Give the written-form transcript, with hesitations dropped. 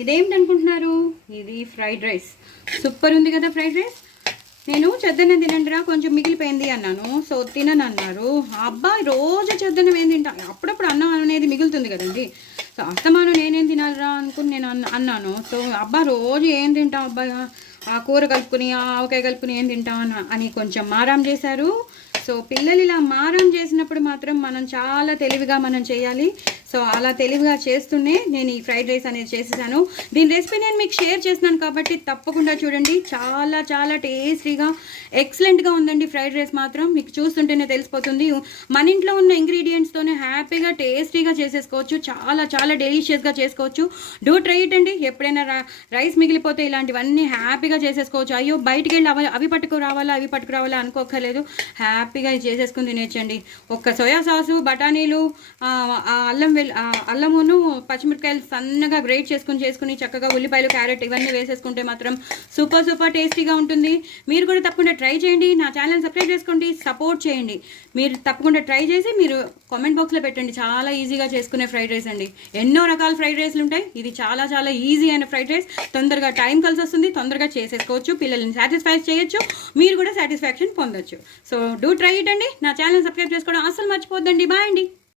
ఇదేమిటనుకుంటున్నారు? ఇది fried rice. Super ఉంది కదా ఫ్రైడ్ రైస్. నేను చెద్దన్నం తినండిరా, కొంచెం మిగిలిపోయింది అన్నాను. సో తినను అన్నారు. అబ్బాయి రోజు చెద్దన్నం ఏం తింటా, అప్పుడప్పుడు అన్నం అనేది మిగులుతుంది కదండి. సో అస్తమానం నేనేం తినాలిరా అనుకుని నేను అన్నాను. సో అబ్బా రోజు ఏం తింటాం అబ్బాయి, ఆ కూర కలుపుకుని ఆ ఆవకాయ కలుపుకుని ఏం తింటాం అని కొంచెం మారం చేశారు. సో పిల్లలు ఇలా మారం చేసినప్పుడు మాత్రం మనం చాలా తెలివిగా మనం చేయాలి. సో అలా తెలివిగా చేస్తూనే నేను ఈ ఫ్రైడ్ రైస్ అనేది చేసేసాను. దీని రెసిపీ నేను మీకు షేర్ చేస్తున్నాను కాబట్టి తప్పకుండా చూడండి. చాలా చాలా టేస్టీగా ఎక్సలెంట్గా ఉందండి ఫ్రైడ్ రైస్ మాత్రం. మీకు చూస్తుంటేనే తెలిసిపోతుంది. మన ఇంట్లో ఉన్న ఇంగ్రీడియంట్స్తోనే హ్యాపీగా టేస్టీగా చేసేసుకోవచ్చు. చాలా చాలా డెలిషియస్గా చేసుకోవచ్చు. డూ ట్రై ఇట్ అండి. ఎప్పుడైనా రైస్ మిగిలిపోతే ఇలాంటివన్నీ హ్యాపీగా చేసేసుకోవచ్చు. అయ్యో బయటికి వెళ్ళి అవి పట్టుకురావాలా అనుకోకర్లేదు. హ్యాపీగా చేసేసుకుని తినేచ్చండి. ఒక్క సోయా సాసు, బఠానీలు, అల్లమును పచ్చిమిరపకాయలు సన్నగా గ్రేట్ చేసుకుని చక్కగా ఉల్లిపాయలు, క్యారెట్ ఇవన్నీ వేసేసుకుంటే మాత్రం సూపర్ టేస్టీగా ఉంటుంది. మీరు కూడా తప్పకుండా ట్రై చేయండి. నా ఛానల్ సబ్స్క్రైబ్ చేసుకోండి, సపోర్ట్ చేయండి. మీరు తప్పకుండా ట్రై చేసి మీరు కామెంట్ బాక్స్లో పెట్టండి. చాలా ఈజీగా చేసుకునే ఫ్రైడ్ రైస్ అండి. ఎన్నో రకాల ఫ్రైడ్ రైస్లు ఉంటాయి. ఇది చాలా చాలా ఈజీ అయిన ఫ్రైడ్ రైస్. తొందరగా టైం కలిసి వస్తుంది, తొందరగా చేసేసుకోవచ్చు, పిల్లల్ని సాటిస్ఫై చేయొచ్చు, మీరు కూడా సాటిస్ఫాక్షన్ పొందొచ్చు. సో డూ ట్రై ఇట్ అండి. నా ఛానల్ సబ్స్క్రైబ్ చేసుకోవడం అస్సలు మర్చిపోద్దండి. బాయ్ అండి.